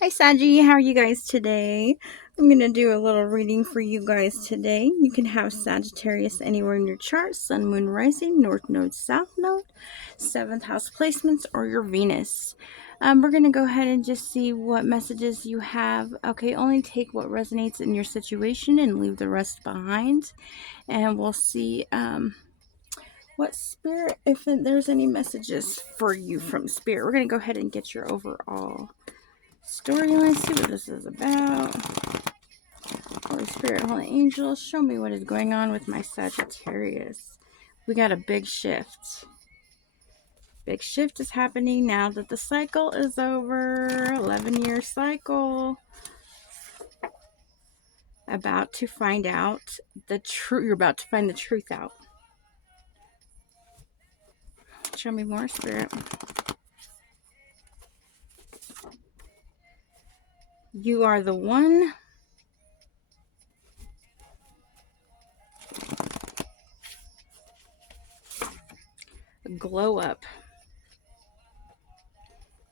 Hi Saji, how are you guys today? I'm going to do a little reading for you guys today. You can have Sagittarius anywhere in your chart, Sun, Moon, Rising, North Node, South Node, 7th house placements, or your Venus. We're going to go ahead and just see what messages you have. Okay, only take what resonates in your situation and leave the rest behind. And we'll see what Spirit, if there's any messages for you from Spirit. We're going to go ahead and get your overall storyline, see what this is about. Holy Spirit, Holy Angels, show me what is going on with my Sagittarius. We got a big shift. Big shift is happening now that the cycle is over. 11-year cycle. About to find out the truth. You're about to find the truth out. Show me more, Spirit. You are the one. Glow up.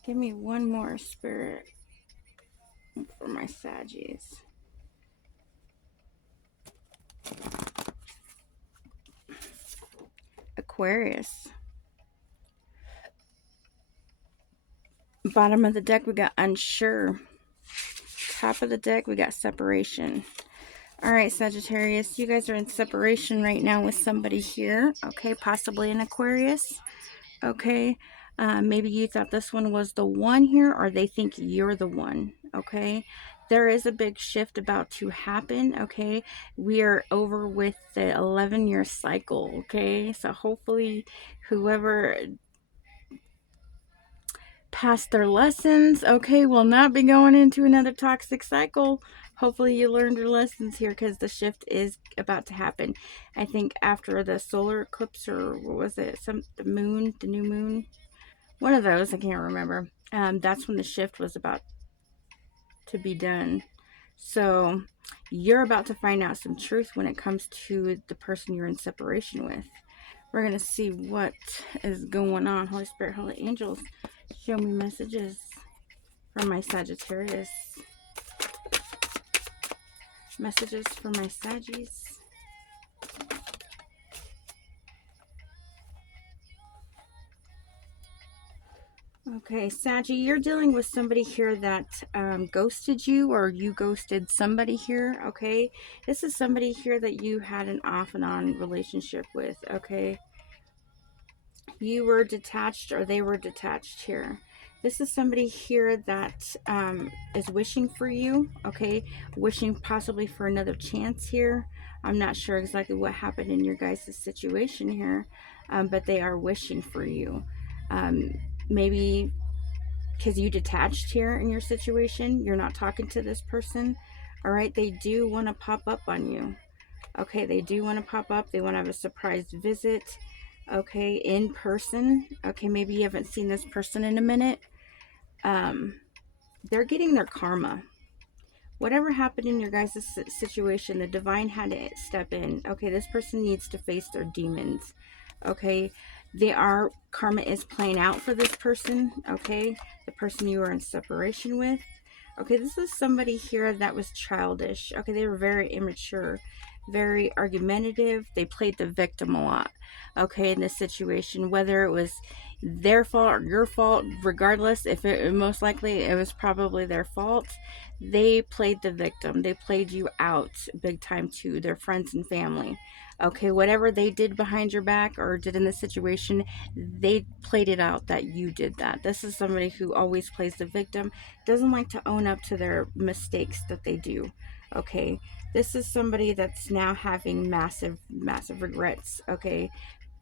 Give me one more, Spirit, for my Saggies. Aquarius. Bottom of the deck, we got unsure. Top of the deck, we got separation. All right, Sagittarius, you guys are in separation right now with somebody here. Okay, possibly an Aquarius. Okay, maybe you thought this one was the one here, or they think you're the one. Okay, there is a big shift about to happen. Okay, we are over with the 11-year cycle. Okay, so hopefully whoever passed their lessons, okay, will not be going into another toxic cycle. Hopefully you learned your lessons here, because the shift is about to happen. I think after the solar eclipse, or what was it, the new moon, one of those, I can't remember. That's when the shift was about to be done. So you're about to find out some truth when it comes to the person you're in separation with. We're going to see what is going on. Holy Spirit, Holy Angels, show me messages from my Sagittarius. Messages for my Saggies. Okay, Saggy, you're dealing with somebody here that ghosted you, or you ghosted somebody here, okay? This is somebody here that you had an off and on relationship with, okay? You were detached, or they were detached here. This is somebody here that is wishing for you, okay? Wishing possibly for another chance here. I'm not sure exactly what happened in your guys' situation here, but they are wishing for you. Maybe because you detached here in your situation, you're not talking to this person, all right? They do want to pop up on you, okay? They do want to pop up. They want to have a surprise visit, okay, in person. Okay, maybe you haven't seen this person in a minute. They're getting their karma. Whatever happened in your guys' situation, the divine had to step in. Okay, this person needs to face their demons. Okay, karma is playing out for this person. Okay, the person you were in separation with. Okay, this is somebody here that was childish. Okay, they were very immature, very argumentative. They played the victim a lot, okay, in this situation, whether it was their fault or your fault, regardless, if it most likely it was probably their fault. They played the victim. They played you out big time to their friends and family. Okay, whatever they did behind your back or did in the situation, they played it out that you did that. This is somebody who always plays the victim, doesn't like to own up to their mistakes that they do. Okay, this is somebody that's now having massive regrets, okay,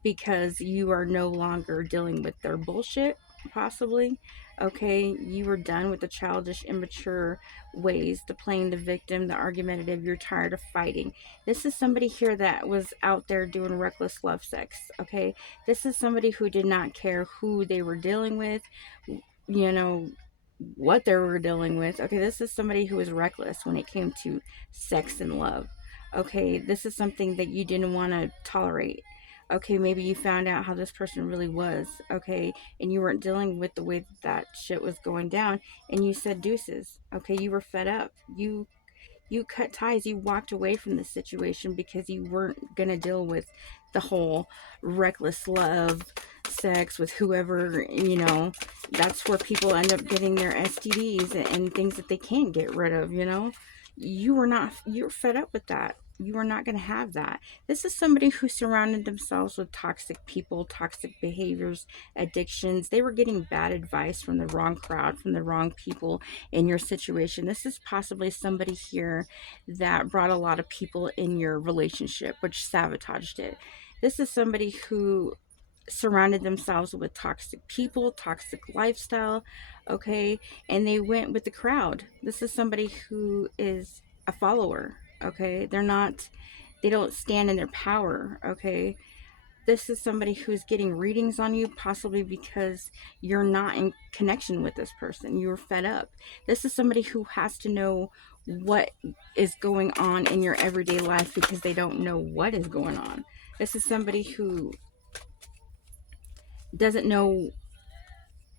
because you are no longer dealing with their bullshit, possibly. Okay, you were done with the childish, immature ways, the playing the victim, the argumentative. You're tired of fighting. This is somebody here that was out there doing reckless love sex. Okay, this is somebody who did not care who they were dealing with, you know, what they were dealing with. Okay, this is somebody who was reckless when it came to sex and love. Okay, this is something that you didn't want to tolerate. Okay, maybe you found out how this person really was, okay, and you weren't dealing with the way that, that shit was going down, and you said deuces. Okay, you were fed up. You cut ties. You walked away from the situation because you weren't going to deal with the whole reckless love sex with whoever, that's where people end up getting their STDs and things that they can't get rid of. You're fed up with that. You are not going to have that. This is somebody who surrounded themselves with toxic people, toxic behaviors, addictions. They were getting bad advice from the wrong crowd, from the wrong people in your situation. This is possibly somebody here that brought a lot of people in your relationship, which sabotaged it. This is somebody who surrounded themselves with toxic people, toxic lifestyle, okay, and they went with the crowd. This is somebody who is a follower, okay? They don't stand in their power, okay? This is somebody who's getting readings on you, possibly because you're not in connection with this person. You're fed up. This is somebody who has to know what is going on in your everyday life because they don't know what is going on. This is somebody who doesn't know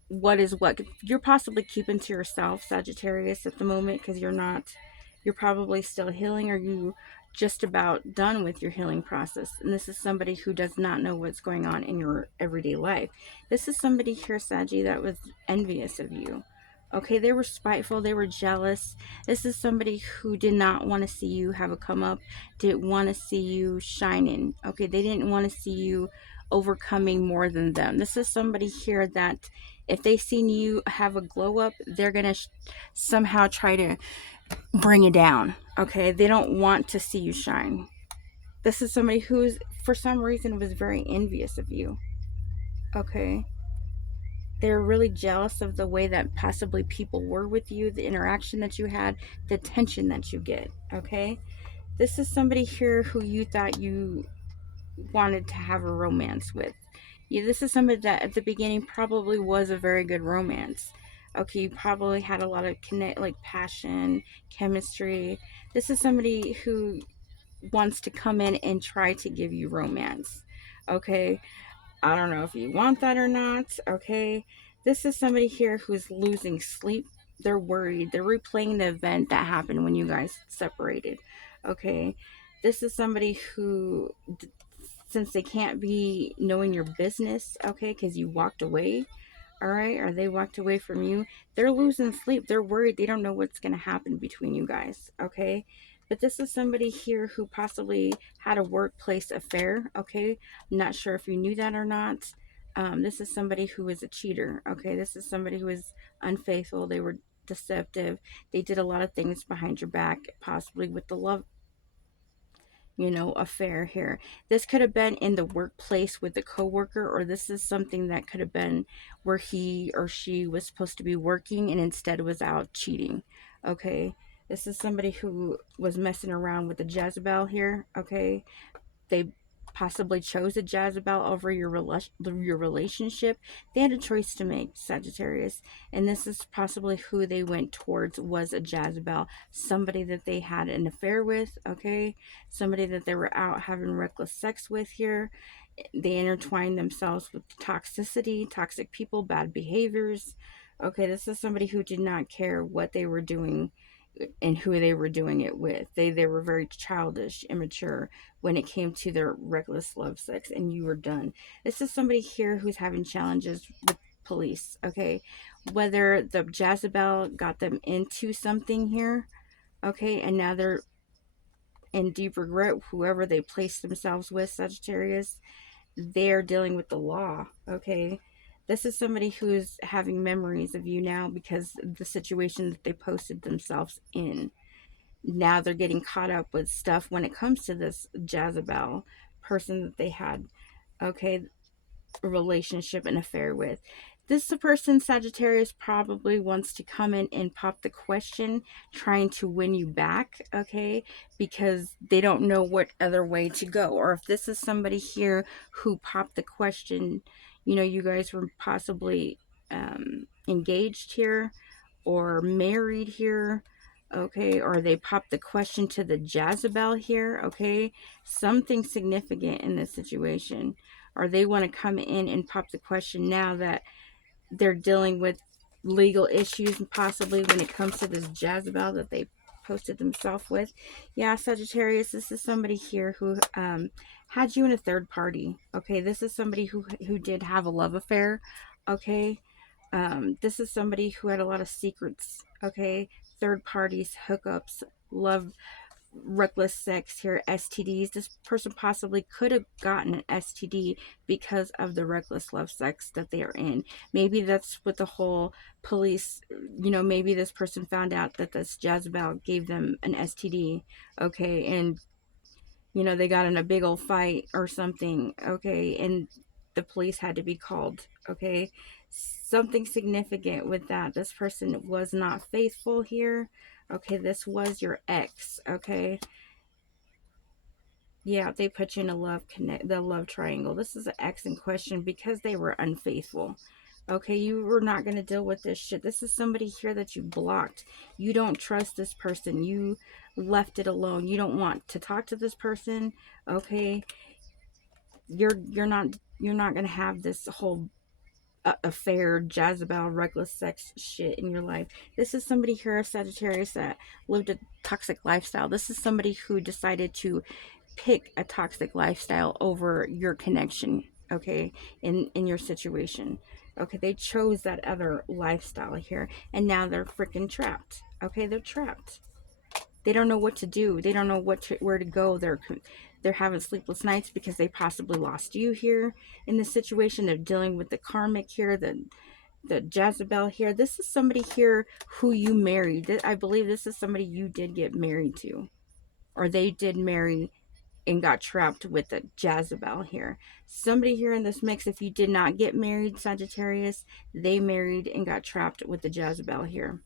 what is what. You're possibly keeping to yourself, Sagittarius, at the moment, because you're probably still healing, or you just about done with your healing process. And this is somebody who does not know what's going on in your everyday life. This is somebody here, Saggy, that was envious of you. Okay, they were spiteful, they were jealous. This is somebody who did not want to see you have a come up, didn't want to see you shining. Okay, they didn't want to see you overcoming more than them. This is somebody here that if they seen you have a glow up, they're gonna somehow try to bring you down. Okay, they don't want to see you shine. This is somebody who's for some reason was very envious of you. Okay, they're really jealous of the way that possibly people were with you, the interaction that you had, the attention that you get. Okay, this is somebody here who you thought you wanted to have a romance with. Yeah, this is somebody that at the beginning probably was a very good romance. Okay, you probably had a lot of connect, like passion, chemistry. This is somebody who wants to come in and try to give you romance. Okay, I don't know if you want that or not. Okay, this is somebody here who's losing sleep. They're worried. They're replaying the event that happened when you guys separated. Okay, this is somebody who, since they can't be knowing your business, okay, because you walked away, all right, or they walked away from you, they're losing sleep. They're worried. They don't know what's going to happen between you guys, okay? But this is somebody here who possibly had a workplace affair, okay? I'm not sure if you knew that or not. This is somebody who is a cheater, okay? This is somebody who is unfaithful. They were deceptive. They did a lot of things behind your back, possibly with the love, affair here. This could have been in the workplace with a coworker, or this is something that could have been where he or she was supposed to be working and instead was out cheating. Okay. This is somebody who was messing around with the Jezebel here. Okay. They possibly chose a Jezebel over your relationship. They had a choice to make, Sagittarius, and this is possibly who they went towards was a Jezebel, somebody that they had an affair with, okay, somebody that they were out having reckless sex with here. They intertwined themselves with toxicity, toxic people, bad behaviors. Okay, this is somebody who did not care what they were doing and who they were doing it with. They were very childish, immature when it came to their reckless love sex, and you were done. This is somebody here who's having challenges with police, okay? Whether the Jezebel got them into something here, okay, and now they're in deep regret, whoever they placed themselves with, Sagittarius, they're dealing with the law, okay? This is somebody who's having memories of you now because of the situation that they posted themselves in. Now they're getting caught up with stuff when it comes to this Jezebel person that they had, okay, a relationship and affair with. This person, Sagittarius, probably wants to come in and pop the question, trying to win you back, okay, because they don't know what other way to go. Or if this is somebody here who popped the question, you guys were possibly engaged here or married here, okay, or they pop the question to the Jezebel here, okay, something significant in this situation, or they want to come in and pop the question now that they're dealing with legal issues, and possibly when it comes to this Jezebel that they posted themselves with. Yeah, Sagittarius, this is somebody here who had you in a third party, okay, this is somebody who did have a love affair, okay. This is somebody who had a lot of secrets, okay, third parties, hookups, love, reckless sex here, STDs. This person possibly could have gotten an STD because of the reckless love sex that they are in. Maybe that's what the whole police, you know, maybe this person found out that this Jezebel gave them an STD, okay, and you know, they got in a big old fight or something, okay, and the police had to be called, okay. Something significant with that. This person was not faithful here, okay. This was your ex, okay. Yeah, they put you in a the love triangle. This is an ex in question because they were unfaithful. Okay, you were not going to deal with this shit. This is somebody here that you blocked. You don't trust this person. You left it alone. You don't want to talk to this person. Okay, you're not going to have this whole affair, Jezebel, reckless sex shit in your life. This is somebody here, Sagittarius, that lived a toxic lifestyle. This is somebody who decided to pick a toxic lifestyle over your connection, okay, in your situation, okay. They chose that other lifestyle here, and now they're freaking trapped, okay. They're trapped. They don't know what to do. They don't know where to go. They're having sleepless nights because they possibly lost you here in the situation. They're dealing with the karmic here, the Jezebel here. This is somebody here who you married. I believe this is somebody you did get married to, or they did marry and got trapped with the Jezebel here. Somebody here in this mix, if you did not get married, Sagittarius, they married and got trapped with the Jezebel here.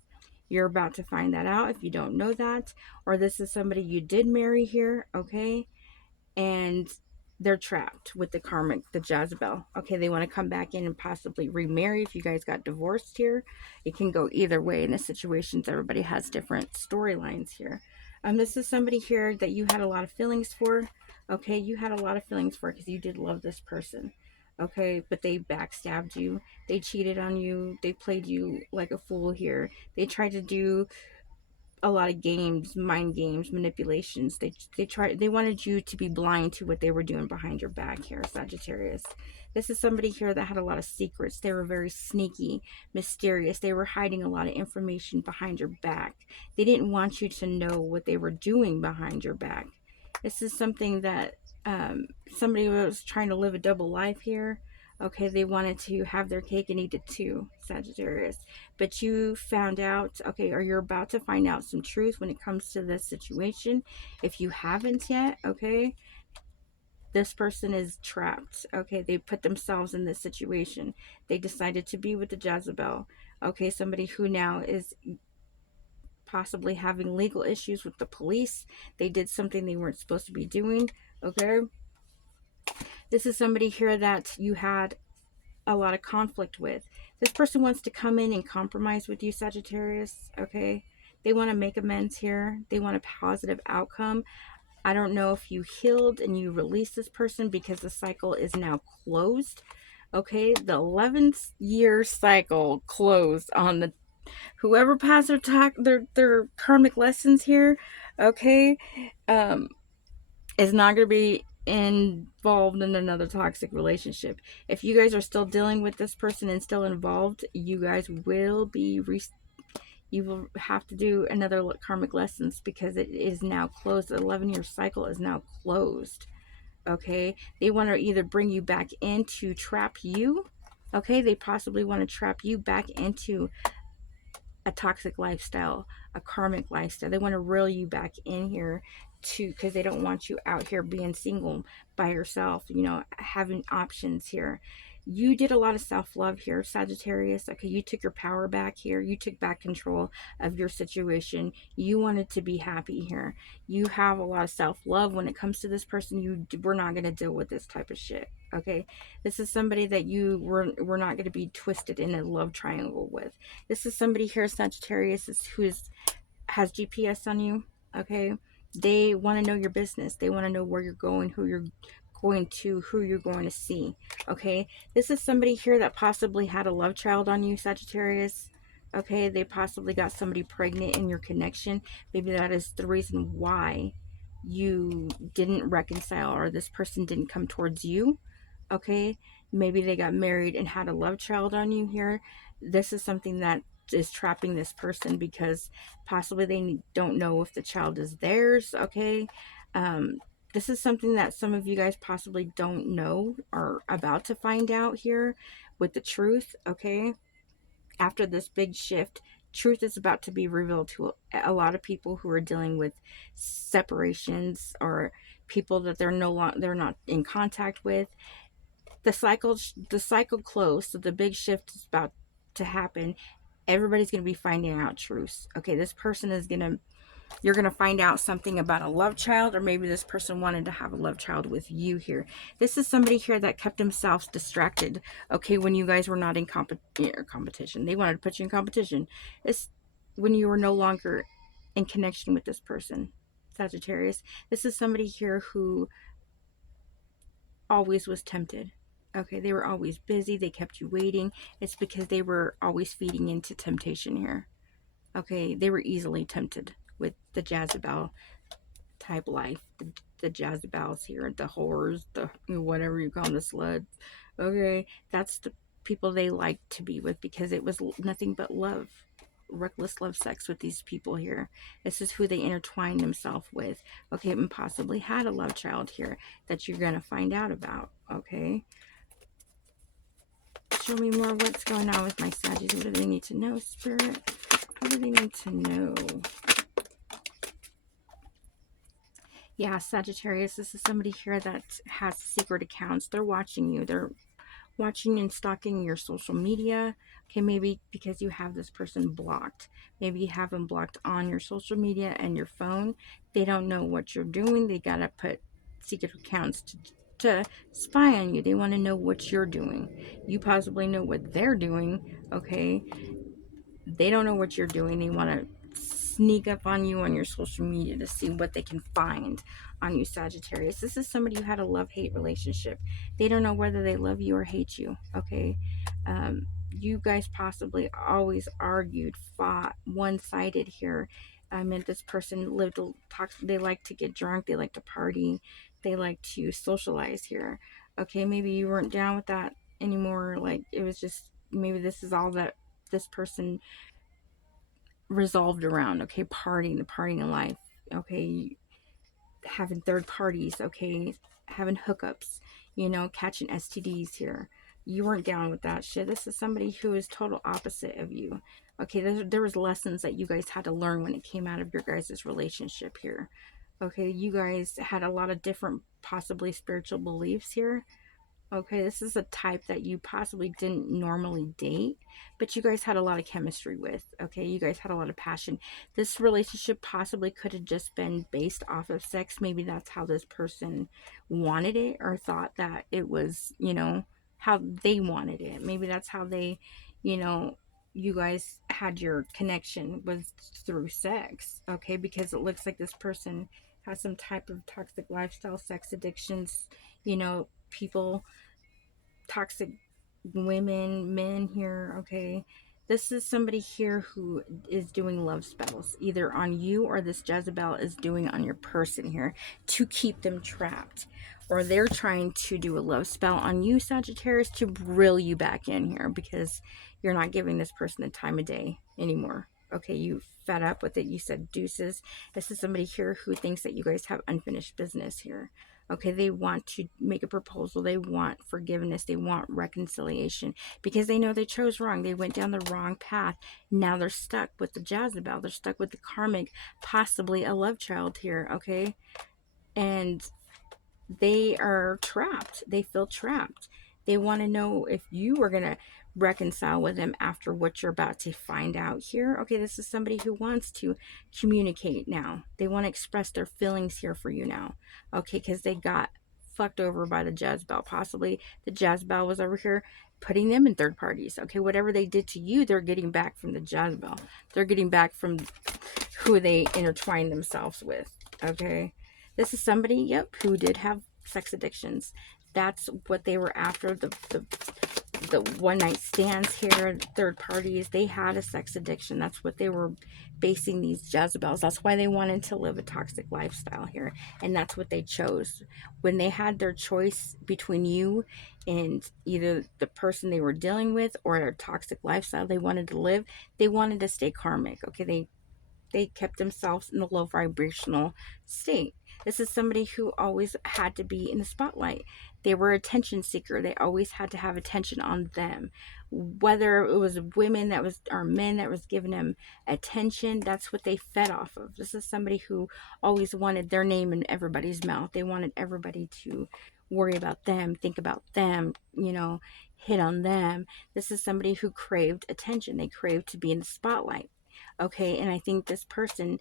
You're about to find that out if you don't know that. Or this is somebody you did marry here, okay? And they're trapped with the karmic, the Jezebel. Okay, they want to come back in and possibly remarry if you guys got divorced here. It can go either way in the situations. Everybody has different storylines here. This is somebody here that you had a lot of feelings for. Okay, you had a lot of feelings for because you did love this person. Okay, but they backstabbed you. They cheated on you. They played you like a fool here. They tried to do a lot of games, mind games, manipulations. They wanted you to be blind to what they were doing behind your back here, Sagittarius. This is somebody here that had a lot of secrets. They were very sneaky, mysterious. They were hiding a lot of information behind your back. They didn't want you to know what they were doing behind your back. This is something that somebody was trying to live a double life here. Okay, they wanted to have their cake and eat it too, Sagittarius. But you found out, okay, or you're about to find out some truth when it comes to this situation. If you haven't yet, okay, this person is trapped. Okay, they put themselves in this situation. They decided to be with the Jezebel. Okay, somebody who now is possibly having legal issues with the police. They did something they weren't supposed to be doing. Okay, this is somebody here that you had a lot of conflict with. This person wants to come in and compromise with you, Sagittarius, okay? They want to make amends here. They want a positive outcome. I don't know if you healed and you released this person because the cycle is now closed, okay? The 11th year cycle closed on the whoever passed their karmic lessons here, okay? Is not going to be involved in another toxic relationship. If you guys are still dealing with this person and still involved, you guys will be you will have to do another karmic lessons because it is now closed. The 11-year cycle is now closed. Okay, they want to either bring you back in to trap you. Okay, they possibly want to trap you back into a toxic lifestyle, a karmic lifestyle. They want to reel you back in here too because they don't want you out here being single by yourself, you know, having options here. You did a lot of self-love here, Sagittarius. Okay, you took your power back here. You took back control of your situation. You wanted to be happy here. You have a lot of self-love when it comes to this person. We're not going to deal with this type of shit. Okay, this is somebody that we're not going to be twisted in a love triangle with. This is somebody here, Sagittarius, who is has GPS on you, okay? They want to know your business. They want to know where you're going, who you're going to, who you're going to see, okay? This is somebody here that possibly had a love child on you, Sagittarius, okay? They possibly got somebody pregnant in your connection. Maybe that is the reason why you didn't reconcile, or this person didn't come towards you, okay? Maybe they got married and had a love child on you here. This is something that is trapping this person, because possibly they don't know if the child is theirs, okay? This is something that some of you guys possibly don't know, or about to find out here with the truth, okay? After this big shift, truth is about to be revealed to a lot of people who are dealing with separations, or people that they're not in contact with. The cycle closed, so the big shift is about to happen. Everybody's going to be finding out truths, okay? This person is going to, you're going to find out something about a love child, or maybe this person wanted to have a love child with you here. This is somebody here that kept themselves distracted, okay, when you guys were not in competition. They wanted to put you in competition. It's when you were no longer in connection with this person, Sagittarius. This is somebody here who always was tempted. Okay, they were always busy. They kept you waiting. It's because they were always feeding into temptation here. Okay, they were easily tempted with the Jezebel type life. The Jezebels here, the whores, the whatever you call them, the sluts. Okay, that's the people they like to be with, because it was nothing but love. Reckless love sex with these people here. This is who they intertwine themselves with. Okay, and possibly had a love child here that you're going to find out about. Okay, show me more what's going on with my Saggies. What do they need to know, Spirit? What do they need to know? Yeah, Sagittarius, this is somebody here that has secret accounts. They're watching you. They're watching and stalking your social media. Okay, maybe because you have this person blocked. Maybe you have them blocked on your social media and your phone. They don't know what you're doing. They got to put secret accounts to spy on you. They want to know what you're doing. You possibly know what they're doing, okay? They don't know what you're doing. They want to sneak up on you on your social media to see what they can find on you, Sagittarius. This is somebody who had a love-hate relationship. They don't know whether they love you or hate you, okay? You guys possibly always argued, fought, one-sided here. I mean, this person they like to get drunk, they like to party, they like to socialize here. Okay, maybe you weren't down with that anymore. Like, it was just, maybe this is all that this person resolved around, okay? Partying in life, okay? Having third parties, okay? Having hookups, catching STDs here. You weren't down with that shit. This is somebody who is total opposite of you. Okay, there was lessons that you guys had to learn when it came out of your guys' relationship here. Okay, you guys had a lot of different, possibly spiritual beliefs here. Okay, this is a type that you possibly didn't normally date, but you guys had a lot of chemistry with. Okay, you guys had a lot of passion. This relationship possibly could have just been based off of sex. Maybe that's how this person wanted it, or thought that it was, how they wanted it. Maybe that's how they, you know, you guys had your connection was through sex. Okay, because it looks like this person has some type of toxic lifestyle, sex addictions, people, toxic women, men here, okay? This is somebody here who is doing love spells, either on you, or this Jezebel is doing on your person here to keep them trapped. Or they're trying to do a love spell on you, Sagittarius, to reel you back in here, because you're not giving this person the time of day anymore. Okay, you fed up with it. You said deuces. This is somebody here who thinks that you guys have unfinished business here. Okay, they want to make a proposal. They want forgiveness. They want reconciliation, because they know they chose wrong. They went down the wrong path. Now they're stuck with the Jezebel. They're stuck with the karmic, possibly a love child here, okay? And they are trapped. They feel trapped. They want to know if you are going to reconcile with them after what you're about to find out here. Okay, this is somebody who wants to communicate now. They want to express their feelings here for you now. Okay, because they got fucked over by the Jezebel. Possibly the Jezebel was over here putting them in third parties. Okay, whatever they did to you, they're getting back from the Jezebel. They're getting back from who they intertwine themselves with. Okay, this is somebody, yep, who did have sex addictions. That's what they were after. The one night stands here, third parties, they had a sex addiction. That's what they were basing these Jezebels. That's why they wanted to live a toxic lifestyle here. And that's what they chose. When they had their choice between you and either the person they were dealing with or a toxic lifestyle they wanted to live, they wanted to stay karmic. Okay, they kept themselves in the low vibrational state. This is somebody who always had to be in the spotlight. They were attention seeker. They always had to have attention on them. Whether it was women that was or men that was giving them attention, that's what they fed off of. This is somebody who always wanted their name in everybody's mouth. They wanted everybody to worry about them, think about them, hit on them. This is somebody who craved attention. They craved to be in the spotlight. Okay, and I think this person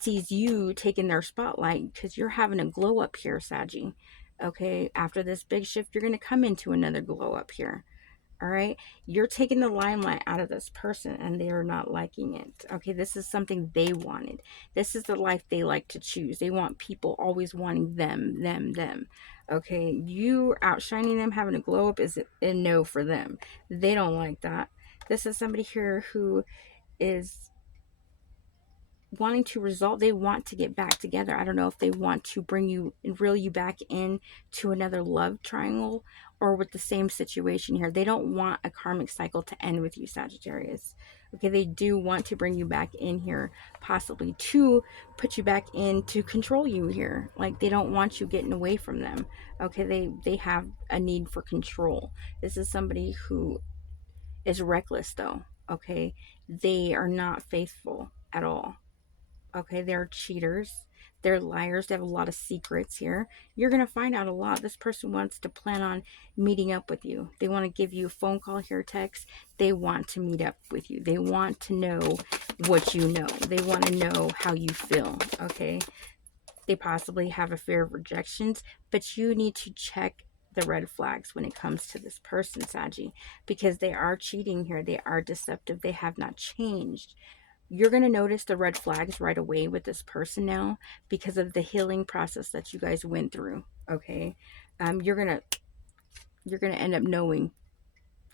sees you taking their spotlight because you're having a glow up here, Saggy. Okay, after this big shift, you're going to come into another glow up here. All right, you're taking the limelight out of this person and they are not liking it. Okay, this is something they wanted. This is the life they like to choose. They want people always wanting them. Okay, you outshining them, having a glow up is a no for them. They don't like that. This is somebody here who is wanting to resolve. They want to get back together. I don't know if they want to bring you and reel you back in to another love triangle or with the same situation here. They don't want a karmic cycle to end with you, Sagittarius. Okay, they do want to bring you back in here, possibly to put you back in to control you here. Like, they don't want you getting away from them. Okay, they have a need for control. This is somebody who is reckless though. Okay, they are not faithful at all. Okay, they're cheaters, they're liars, they have a lot of secrets here. You're going to find out a lot. This person wants to plan on meeting up with you. They want to give you a phone call here, text. They want to meet up with you. They want to know what you know. They want to know how you feel. Okay, they possibly have a fear of rejections, but you need to check the red flags when it comes to this person, Saji, because they are cheating here. They are deceptive. They have not changed. You're going to notice the red flags right away with this person now because of the healing process that you guys went through. Okay, you're gonna end up knowing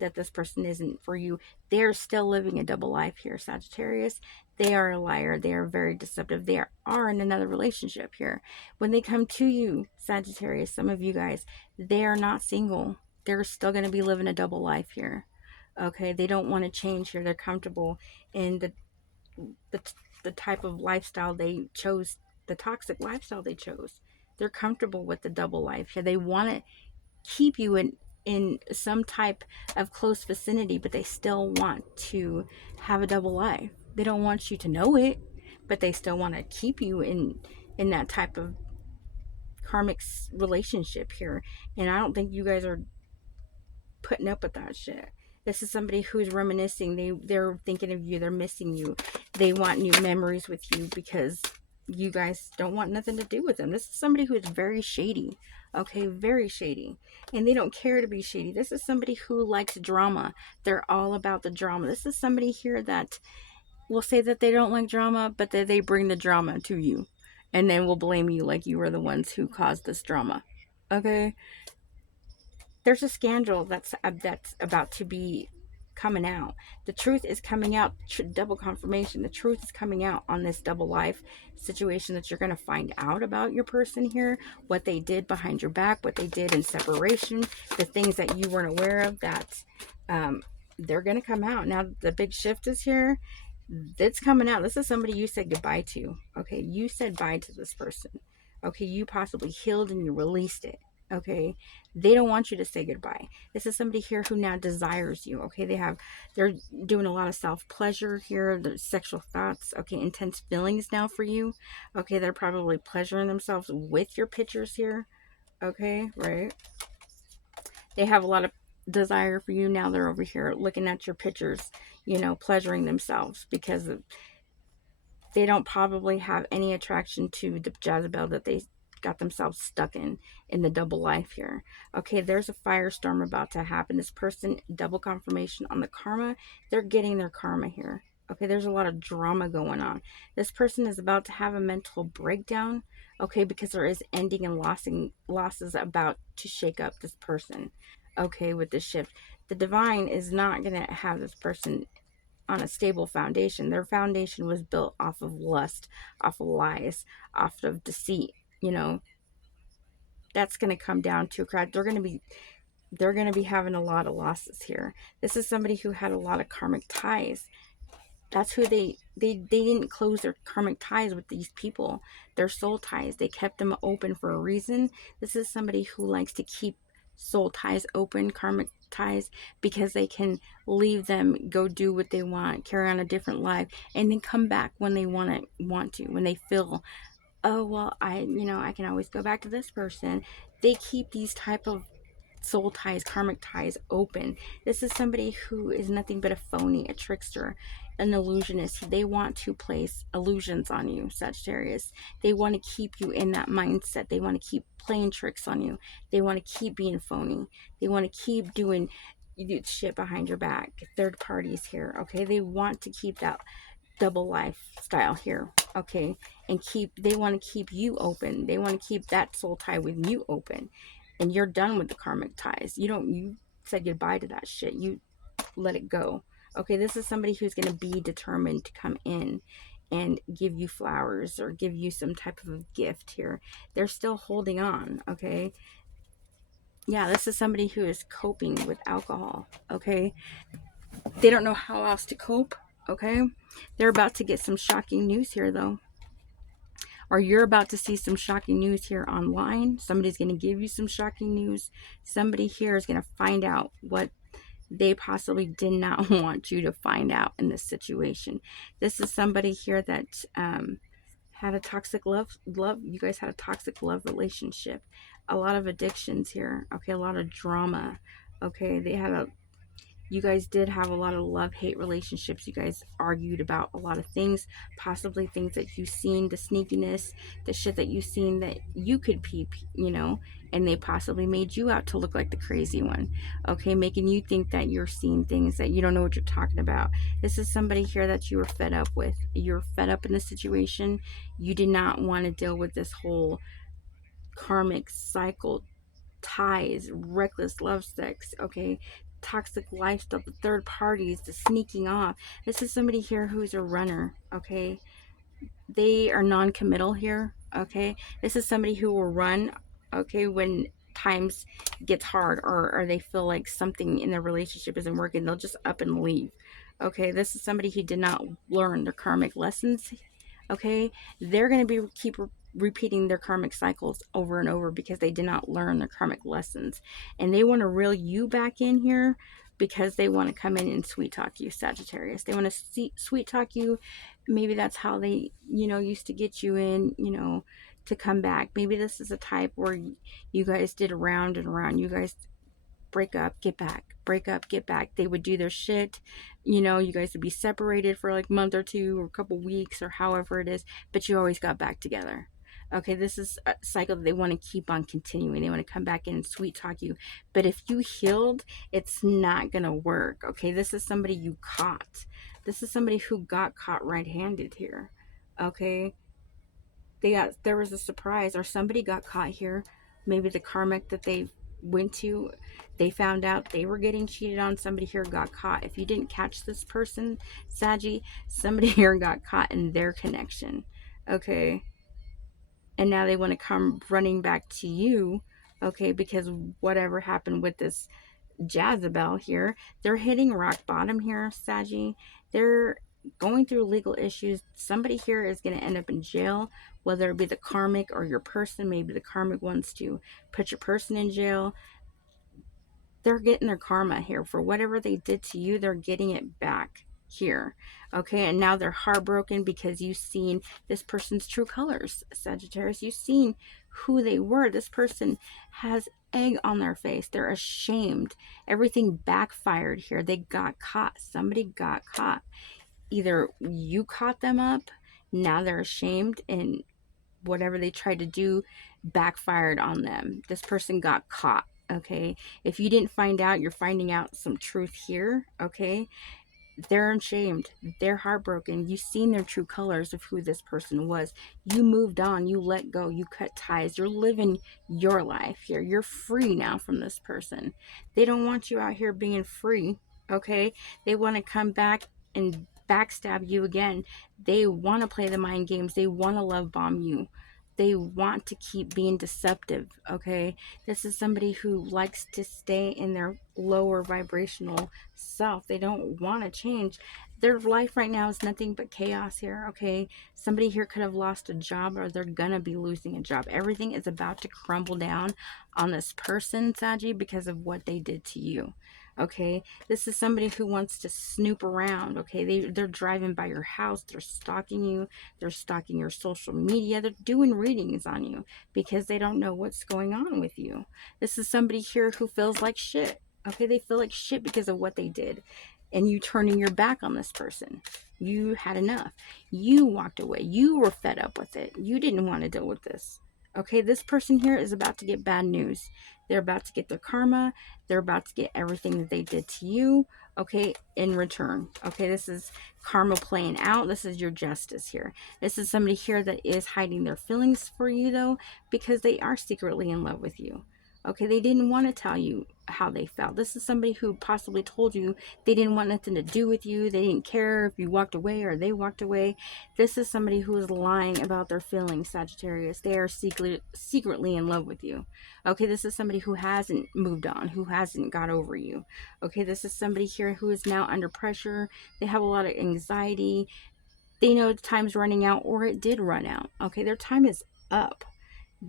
that this person isn't for you. They're still living a double life here, Sagittarius. They are a liar. They are very deceptive. They are in another relationship here. When they come to you, Sagittarius, some of you guys, they are not single. They're still going to be living a double life here. Okay, they don't want to change here. They're comfortable in the the type of lifestyle they chose, the toxic lifestyle they chose. They're comfortable with the double life here. They want to keep you in some type of close vicinity, but they still want to have a double life. They don't want you to know it, but they still want to keep you in that type of karmic relationship here. And I don't think you guys are putting up with that shit. This is somebody who's reminiscing. They're thinking of you. They're missing you. They want new memories with you because you guys don't want nothing to do with them. This is somebody who is very shady. Okay, very shady. And they don't care to be shady. This is somebody who likes drama. They're all about the drama. This is somebody here that will say that they don't like drama, but that they bring the drama to you. And then will blame you like you were the ones who caused this drama. Okay? There's a scandal that's about to be coming out. The truth is coming out. Double confirmation. The truth is coming out on this double life situation that you're going to find out about your person here, what they did behind your back, what they did in separation, the things that you weren't aware of, that they're going to come out. Now the big shift is here. It's coming out. This is somebody you said goodbye to. Okay, you said bye to this person. Okay, you possibly healed and you released it. Okay, they don't want you to say goodbye. This is somebody here who now desires you. Okay, they're doing a lot of self-pleasure here. There's sexual thoughts. Okay, intense feelings now for you. Okay, they're probably pleasuring themselves with your pictures here. Okay, right. They have a lot of desire for you. Now they're over here looking at your pictures, pleasuring themselves because they don't probably have any attraction to the Jezebel that they got themselves stuck in the double life here. Okay, there's a firestorm about to happen. This person, double confirmation on the karma. They're getting their karma here. Okay, there's a lot of drama going on. This person is about to have a mental breakdown, okay, because there is ending and losses about to shake up this person, okay, with this shift. The divine is not going to have this person on a stable foundation. Their foundation was built off of lust, off of lies, off of deceit. You know, that's going to come down to a crack. They're going to be having a lot of losses here. This is somebody who had a lot of karmic ties. That's who they didn't close their karmic ties with these people, their soul ties. They kept them open for a reason. This is somebody who likes to keep soul ties open, karmic ties, because they can leave them, go do what they want, carry on a different life, and then come back when they want to, when they feel, oh well, I can always go back to this person. They keep these type of soul ties, karmic ties open. This is somebody who is nothing but a phony, a trickster, an illusionist. They want to place illusions on you, Sagittarius. They want to keep you in that mindset. They want to keep playing tricks on you. They want to keep being phony. They want to keep doing shit behind your back. Third parties here, okay? They want to keep that double lifestyle here, okay? And they want to keep you open. They want to keep that soul tie with you open. And you're done with the karmic ties. You said goodbye to that shit. You let it go. Okay, this is somebody who's going to be determined to come in and give you flowers or give you some type of a gift here. They're still holding on, okay? Yeah, this is somebody who is coping with alcohol, okay? They don't know how else to cope, okay? They're about to get some shocking news here, though. Or you're about to see some shocking news here online. Somebody's going to give you some shocking news. Somebody here is going to find out what they possibly did not want you to find out in this situation. This is somebody here that had a toxic love. You guys had a toxic love relationship. A lot of addictions here. Okay, a lot of drama. Okay, you guys did have a lot of love-hate relationships. You guys argued about a lot of things, possibly things that you've seen, the sneakiness, the shit that you've seen that you could peep, and they possibly made you out to look like the crazy one, okay, making you think that you're seeing things that you don't know what you're talking about. This is somebody here that you were fed up with. You're fed up in this situation. You did not want to deal with this whole karmic cycle, ties, reckless love sex, okay, toxic lifestyle, the third parties, the sneaking off. This is somebody here who's a runner, okay? They are non-committal here, okay? This is somebody who will run, okay, when times gets hard, or they feel like something in their relationship isn't working. They'll just up and leave, okay? This is somebody who did not learn their karmic lessons, okay? They're going to be keep repeating their karmic cycles over and over because they did not learn their karmic lessons, and they want to reel you back in here because they want to come in and sweet talk you, Sagittarius. They want to sweet talk you. Maybe that's how they used to get you in, to come back. Maybe this is a type where you guys did around and around. You guys break up, get back, break up, get back. They would do their shit. You guys would be separated for like a month or two or a couple weeks or however it is, but you always got back together. Okay, this is a cycle that they want to keep on continuing. They want to come back in and sweet talk you. But if you healed, it's not going to work. Okay, this is somebody you caught. This is somebody who got caught red-handed here. Okay, there was a surprise, or somebody got caught here. Maybe the karmic that they went to, they found out they were getting cheated on. Somebody here got caught. If you didn't catch this person, Saggy, somebody here got caught in their connection. Okay, and now they want to come running back to you, okay, because whatever happened with this Jezebel here, they're hitting rock bottom here, Saggy. They're going through legal issues. Somebody here is going to end up in jail, whether it be the karmic or your person. Maybe the karmic wants to put your person in jail. They're getting their karma here for whatever they did to you. They're getting it back here, okay? And now they're heartbroken because you've seen this person's true colors, Sagittarius. You've seen who they were. This person has egg on their face. They're ashamed. Everything backfired here. They got caught. Somebody got caught. Either you caught them up, now they're ashamed, and whatever they tried to do backfired on them. This person got caught, okay? If you didn't find out, you're finding out some truth here, okay? They're ashamed. They're heartbroken. You've seen their true colors of who this person was. You moved on. You let go. You cut ties. You're living your life here. You're free now from this person. They don't want you out here being free. Okay? They want to come back and backstab you again. They want to play the mind games. They want to love bomb you. They want to keep being deceptive. Okay? This is somebody who likes to stay in their lower vibrational self. They don't want to change. Their life right now is nothing but chaos here. Okay, somebody here could have lost a job, or they're gonna be losing a job. Everything is about to crumble down on this person, Saji, because of what they did to you. Okay, this is somebody who wants to snoop around. Okay, they're driving by your house, they're stalking you, they're stalking your social media, they're doing readings on you because they don't know what's going on with you. This is somebody here who feels like shit. Okay, they feel like shit because of what they did. And you turning your back on this person. You had enough. You walked away. You were fed up with it. You didn't want to deal with this. Okay, this person here is about to get bad news. They're about to get their karma. They're about to get everything that they did to you, okay, in return. Okay, this is karma playing out. This is your justice here. This is somebody here that is hiding their feelings for you, though, because they are secretly in love with you. Okay, they didn't want to tell you how they felt. This is somebody who possibly told you they didn't want nothing to do with you. They didn't care if you walked away or they walked away. This is somebody who is lying about their feelings, Sagittarius. They are secretly in love with you. Okay, this is somebody who hasn't moved on, who hasn't got over you. Okay, this is somebody here who is now under pressure. They have a lot of anxiety. They know time's running out, or it did run out. Okay, their time is up.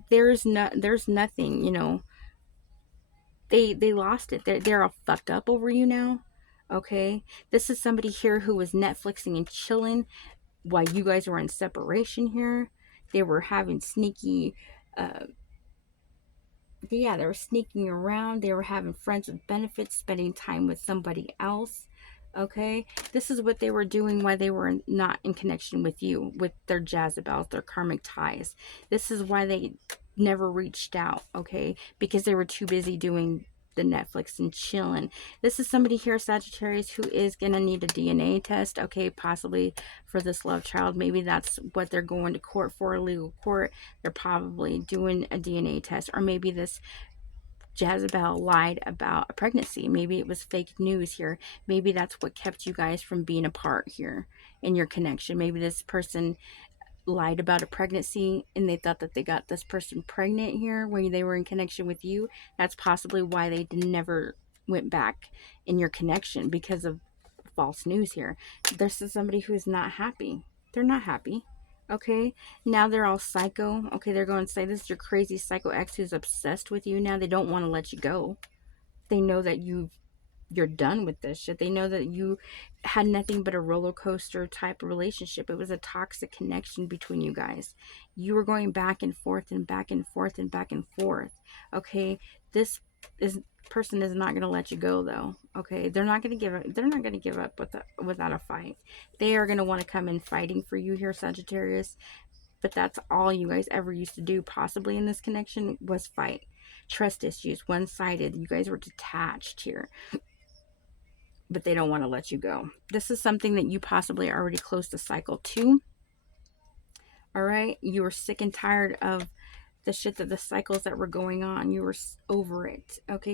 There's nothing, they lost it. They're all fucked up over you now. Okay, this is somebody here who was Netflixing and chilling while you guys were in separation here. They were having sneaky uh yeah, they were sneaking around. They were having friends with benefits, spending time with somebody else. Okay, this is what they were doing while they were not in connection with you, with their Jezebels, their karmic ties. This is why they never reached out. Okay, because they were too busy doing the Netflix and chilling. This is somebody here, Sagittarius, who is gonna need a DNA test. Okay, possibly for this love child. Maybe that's what they're going to court for, a legal court. They're probably doing a DNA test, or maybe this Jezebel lied about a pregnancy. Maybe it was fake news here. Maybe that's what kept you guys from being apart here in your connection. Maybe this person lied about a pregnancy and they thought that they got this person pregnant here when they were in connection with you. That's possibly why they never went back in your connection, because of false news here. This is somebody who is not happy. They're not happy. Okay, now they're all psycho. Okay, they're going to say this is your crazy psycho ex who's obsessed with you now. They don't want to let you go. They know that you're done with this shit. They know that you had nothing but a roller coaster type of relationship. It was a toxic connection between you guys. You were going back and forth and back and forth and back and forth. Okay, this is person is not going to let you go, though. Okay, they're not going to give up. They're not going to give up without a fight. They are going to want to come in fighting for you here, Sagittarius. But that's all you guys ever used to do, possibly in this connection, was fight. Trust issues, one-sided. You guys were detached here, but they don't want to let you go. This is something that you possibly already closed the cycle to. All right, you were sick and tired of the shit, that the cycles that were going on. You were over it. Okay,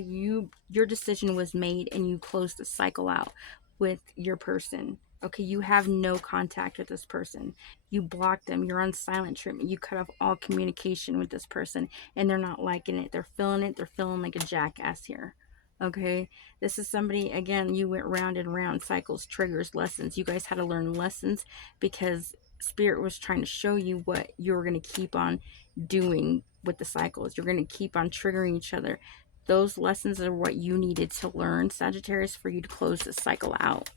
your decision was made and you closed the cycle out with your person. Okay, you have no contact with this person. You blocked them. You're on silent treatment. You cut off all communication with this person, and they're not liking it. They're feeling it. They're feeling like a jackass here. Okay, this is somebody, again, you went round and round, cycles, triggers, lessons. You guys had to learn lessons because Spirit was trying to show you what you were going to keep on doing with the cycles. You're going to keep on triggering each other. Those lessons are what you needed to learn, Sagittarius, for you to close the cycle out.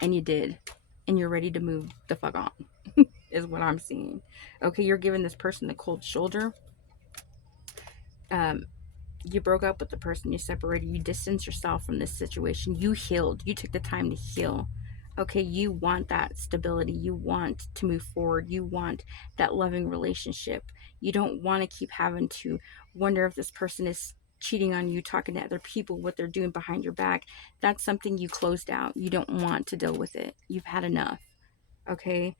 And you did. And you're ready to move the fuck on, is what I'm seeing. Okay, you're giving this person the cold shoulder. You broke up with the person, you separated, you distanced yourself from this situation, you healed, you took the time to heal. Okay, you want that stability, you want to move forward, you want that loving relationship. You don't want to keep having to wonder if this person is cheating on you, talking to other people, what they're doing behind your back, that's something you closed out. You don't want to deal with it. You've had enough. Okay?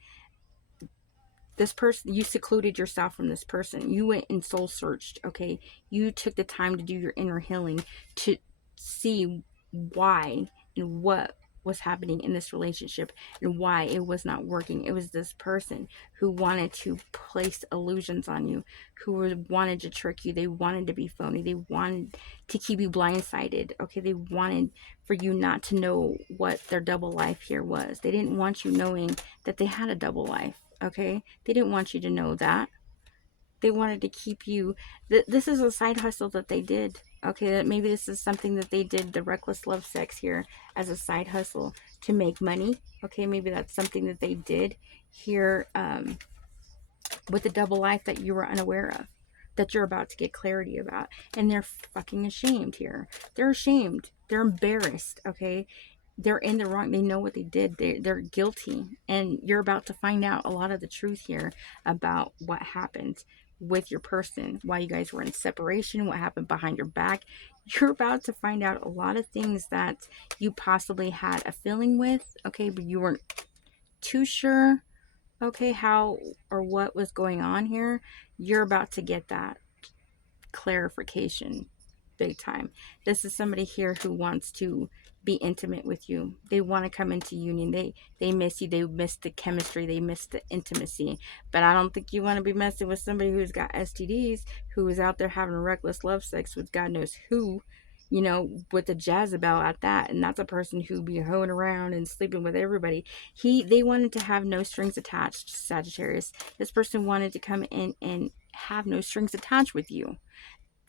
This person, you secluded yourself from this person. You went and soul searched. Okay? You took the time to do your inner healing to see why and what was happening in this relationship and why it was not working. It was this person who wanted to place illusions on you, who wanted to trick you. They wanted to be phony. They wanted to keep you blindsided. Okay? They wanted for you not to know what their double life here was. They didn't want you knowing that they had a double life. Okay? They didn't want you to know that. They wanted to keep you. This is a side hustle that they did. Okay, that maybe this is something that they did, the reckless love sex here, as a side hustle to make money. Okay, maybe that's something that they did here with the double life that you were unaware of, that you're about to get clarity about. And they're fucking ashamed here. They're ashamed. They're embarrassed. Okay, they're in the wrong. They know what they did. They're guilty. And you're about to find out a lot of the truth here about what happened with your person, why you guys were in separation, what happened behind your back. You're about to find out a lot of things that you possibly had a feeling with, okay, but you weren't too sure, okay, how or what was going on here. You're about to get that clarification big time. This is somebody here who wants to be intimate with you. They want to come into union. They miss you. They miss the chemistry. They miss the intimacy. But I don't think you want to be messing with somebody who's got STDs, who is out there having reckless love sex with God knows who, you know, with the Jezebel at that. And that's a person who be hoeing around and sleeping with everybody. They wanted to have no strings attached, Sagittarius. This person wanted to come in and have no strings attached with you.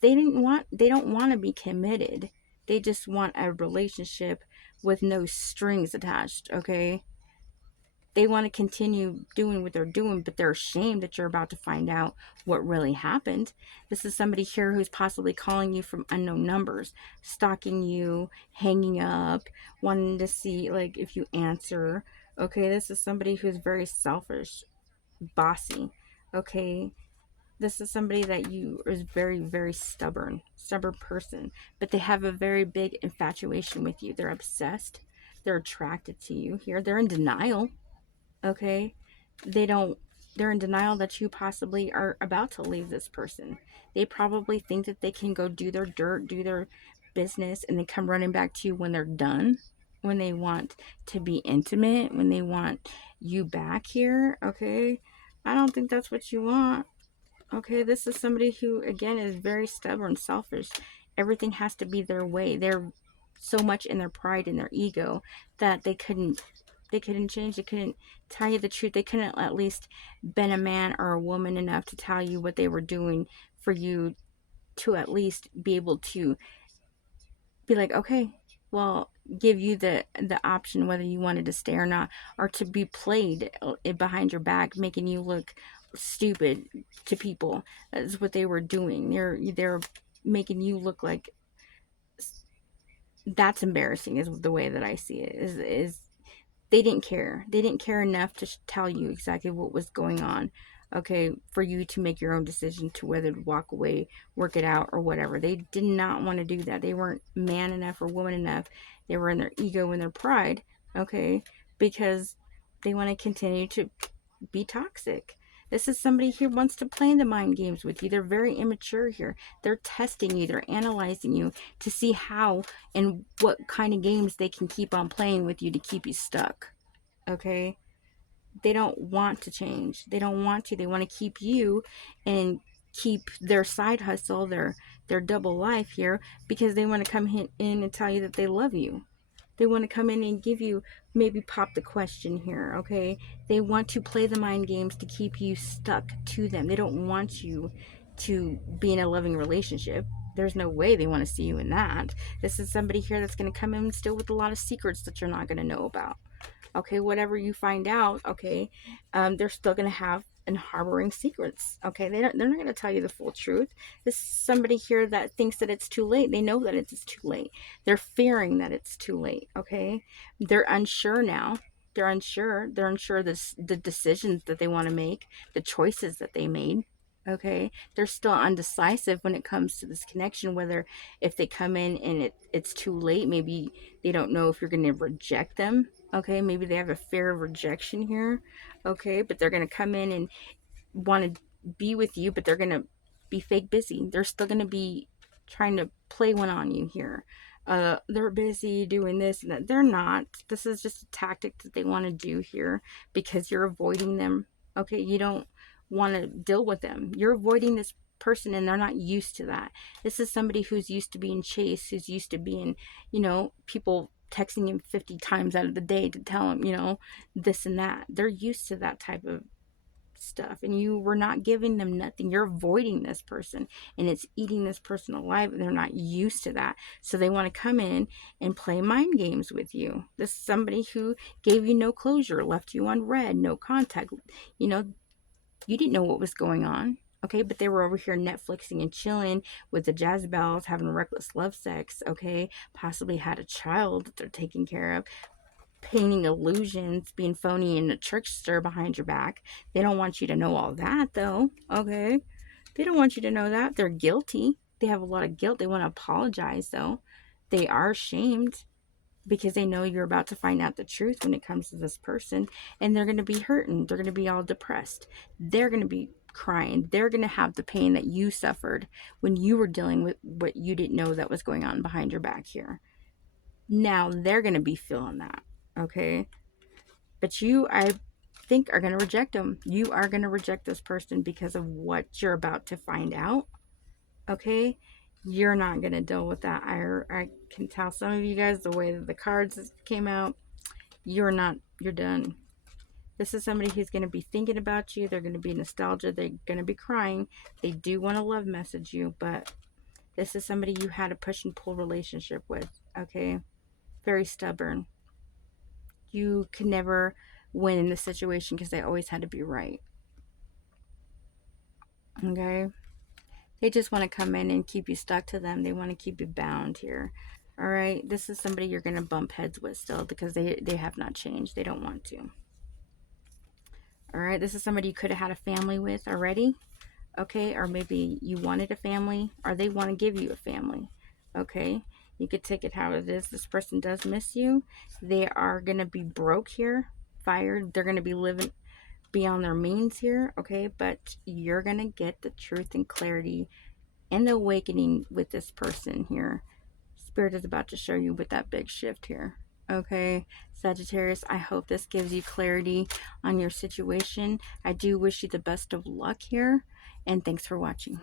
They don't want to be committed. They just want a relationship with no strings attached. Okay, they want to continue doing what they're doing, but they're ashamed that you're about to find out what really happened. This is somebody here who's possibly calling you from unknown numbers, stalking you, hanging up, wanting to see like if you answer. Okay, this is somebody who's very selfish, bossy. Okay, this is somebody that you is very, very stubborn person, but they have a very big infatuation with you. They're obsessed. They're attracted to you here. They're in denial. Okay, they're in denial that you possibly are about to leave this person. They probably think that they can go do their dirt, do their business, and then come running back to you when they're done, when they want to be intimate, when they want you back here. Okay, I don't think that's what you want. Okay, this is somebody who, again, is very stubborn, selfish. Everything has to be their way. They're so much in their pride and their ego that they couldn't change. They couldn't tell you the truth. They couldn't at least been a man or a woman enough to tell you what they were doing for you to at least be able to be like, okay, well, give you the option whether you wanted to stay or not, or to be played behind your back, making you look stupid to people. That's what they were doing. They're making you look like, that's embarrassing is the way that I see it. Is they didn't care. They didn't care enough to tell you exactly what was going on, okay, for you to make your own decision to whether to walk away, work it out, or whatever. They did not want to do that. They weren't man enough or woman enough. They were in their ego and their pride, okay, because they want to continue to be toxic. This is somebody who wants to play the mind games with you. They're very immature here. They're testing you. They're analyzing you to see how and what kind of games they can keep on playing with you to keep you stuck. Okay? They don't want to change. They don't want to. They want to keep you and keep their side hustle, their double life here, because they want to come in and tell you that they love you. They want to come in and give you, maybe pop the question here, okay? They want to play the mind games to keep you stuck to them. They don't want you to be in a loving relationship. There's no way they want to see you in that. This is somebody here that's going to come in still with a lot of secrets that you're not going to know about. Okay, whatever you find out, okay, they're still going to have and harboring secrets. Okay, they're not going to tell you the full truth. This is somebody here that thinks that it's too late. They know that it's too late. They're fearing that it's too late. Okay, they're unsure now. They're unsure. They're unsure the decisions that they want to make, the choices that they made. Okay, they're still undecisive when it comes to this connection, whether if they come in and it's too late, maybe they don't know if you're going to reject them. Okay, maybe they have a fear of rejection here. Okay, but they're going to come in and want to be with you, but they're going to be fake busy. They're still going to be trying to play one on you here. They're busy doing this and that. They're not. This is just a tactic that they want to do here because you're avoiding them. Okay, you don't want to deal with them. You're avoiding this person and they're not used to that. This is somebody who's used to being chased, who's used to being, people texting him 50 times out of the day to tell him, this and that. They're used to that type of stuff, and you were not giving them nothing. You're avoiding this person and it's eating this person alive, and they're not used to that, so they want to come in and play mind games with you. This is somebody who gave you no closure, left you on red, no contact. You didn't know what was going on. Okay, but they were over here Netflixing and chilling with the jazz bells, having reckless love sex. Okay, possibly had a child that they're taking care of, painting illusions, being phony in a trickster behind your back. They don't want you to know all that, though. Okay, they don't want you to know that. They're guilty. They have a lot of guilt. They want to apologize, though. They are ashamed because they know you're about to find out the truth when it comes to this person, and they're going to be hurting. They're going to be all depressed. They're going to be crying. They're going to have the pain that you suffered when you were dealing with what you didn't know that was going on behind your back here. Now they're going to be feeling that. Okay, but you, I think, are going to reject them. You are going to reject this person because of what you're about to find out. Okay, you're not going to deal with that. I can tell some of you guys the way that the cards came out. You're not. You're done. This is somebody who's going to be thinking about you. They're going to be nostalgia. They're going to be crying. They do want to love message you, but this is somebody you had a push and pull relationship with. Okay, very stubborn. You can never win in this situation because they always had to be right. Okay, they just want to come in and keep you stuck to them. They want to keep you bound here. All right, this is somebody you're going to bump heads with still because they have not changed. They don't want to. All right, this is somebody you could have had a family with already. Okay, or maybe you wanted a family, or they want to give you a family. Okay, you could take it how it is. This person does miss you. They are going to be broke here, fired. They're going to be living beyond their means here. Okay, but you're going to get the truth and clarity and the awakening with this person here. Spirit is about to show you with that big shift here. Okay, Sagittarius, I hope this gives you clarity on your situation. I do wish you the best of luck here, and thanks for watching.